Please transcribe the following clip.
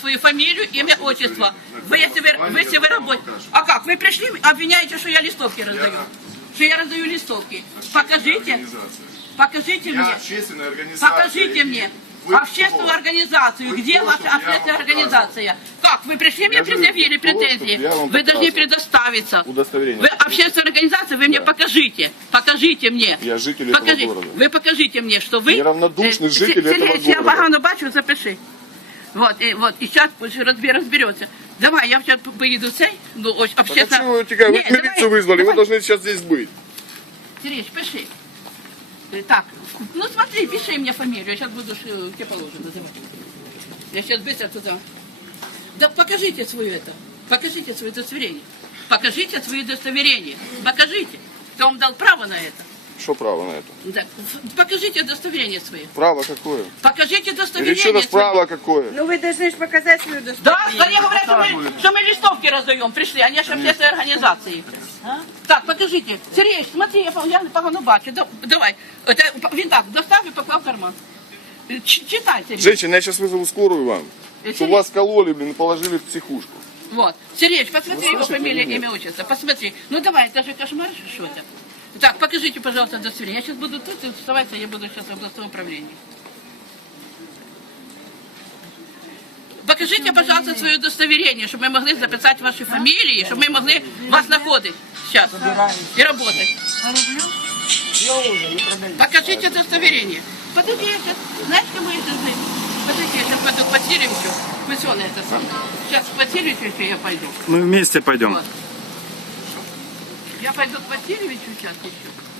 свою фамилию, имя, отчество. Вы если вы, вы, если вы работаете. А как? Вы пришли, обвиняете, что я листовки раздаю. Что я раздаю листовки. Покажите. Покажите Я мне. Покажите мне. Общественную организацию. Где ваша я общественная организация? Как? Вы пришли, мне Я предъявили претензии. я Вы должны предоставиться. Удостоверение. Вы общественная организация, вы мне покажите. Покажите мне. Я житель этого города. Вы покажите мне, что вы... Неравнодушный э, житель этого Я города. погано бачу, запиши. Вот, и, вот, и сейчас разбер, разберется. Давай, я сейчас поеду цей, ну, ось- А общественно... почему вы утекаете? Вы Не, ж милицию давай, вызвали, вы давай. должны сейчас здесь быть. Сереж, пиши. Э, Так, ну смотри, пиши мне фамилию, я сейчас буду э, тебе положено называть. Я сейчас быстро туда. Да покажите свое это, покажите свое удостоверение. Покажите свое удостоверение, покажите. Кто вам дал право на это? Что право на это? Да, Покажите удостоверение свое. Право какое? Покажите Или удостоверение еще раз свое. право какое? Ну вы должны же показать свою Да, удостоверение. они говорят, что мы, что мы листовки раздаем, пришли, они же общественные организации. Так, покажите. Сергей, смотри, я, я погано бачу. Да- Давай. Это, він так, достав і поклав в карман. Ч- Читай, Сергей. Женщина, я сейчас вызову скорую вам. Э, Что Сергей, вас кололи, блин, и положили в психушку. Вот. Сереж, посмотри его фамилия, или имя, отчество. Посмотри. Ну давай, это же кошмар что-то. Так, покажите, пожалуйста, удостоверение. Я сейчас буду тут вставать, я буду сейчас в областном управлении. Покажите, пожалуйста, свое удостоверение, чтобы мы могли записать ваши фамилии, чтобы мы могли вас находить сейчас и работать. Покажите удостоверение. Подожди, я сейчас, знаешь, кому я зайду? Подожди, я сейчас пойду к Васильевичу. Мы все на это самое. Сейчас к Васильевичу я пойду. Мы вместе пойдем. Вот. Я пойду к Васильевичу сейчас еще.